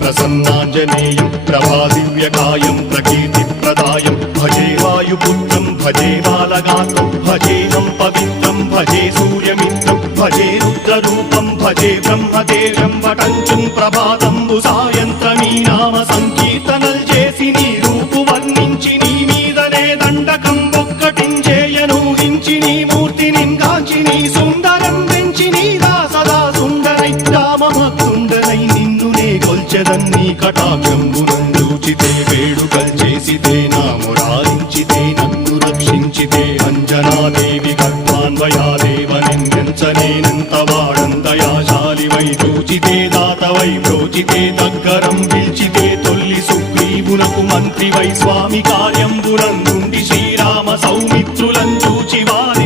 ప్రసన్నాంజనేయం ప్రభాదివ్యకాయం ప్రకీర్తిప్రదాయం భజే వాయుపుత్రం భజే బాలగాత్రం భజేహం పవిత్రం భజే సూర్యమిత్రం భజే రుద్రరూపం భజే బ్రహ్మదేవం వటంచుం ప్రభాతంబు సాయంత్రమీ నామ సంకీర్తనల్ చేసి నీ రూపు వర్ణించి నీ మీదనే దండకం ఒక్కటించేయనూహించి నీ మూర్తిని గాంచి నీ సుందరం పెంచి నీదా సదా సుందరై రామభక్తుండనై నిన్నునే కొల్చెదన్నీ కటాక్షంబునందూచితే వేడుకల్ చేసితే నా మురారించితే నన్ను రక్షించితే అంజనాదేవి గర్భాన్వయాదేవనెంచనేనంత వాడంతయాశాలివై చూచితే దాతవై బ్రోచితే దగ్గరం పిల్చితే తొల్లి సుగ్రీవునకు మంత్రివై స్వామి కార్యంబునందుండి శ్రీరామ సౌమిత్రులం చూచి వారి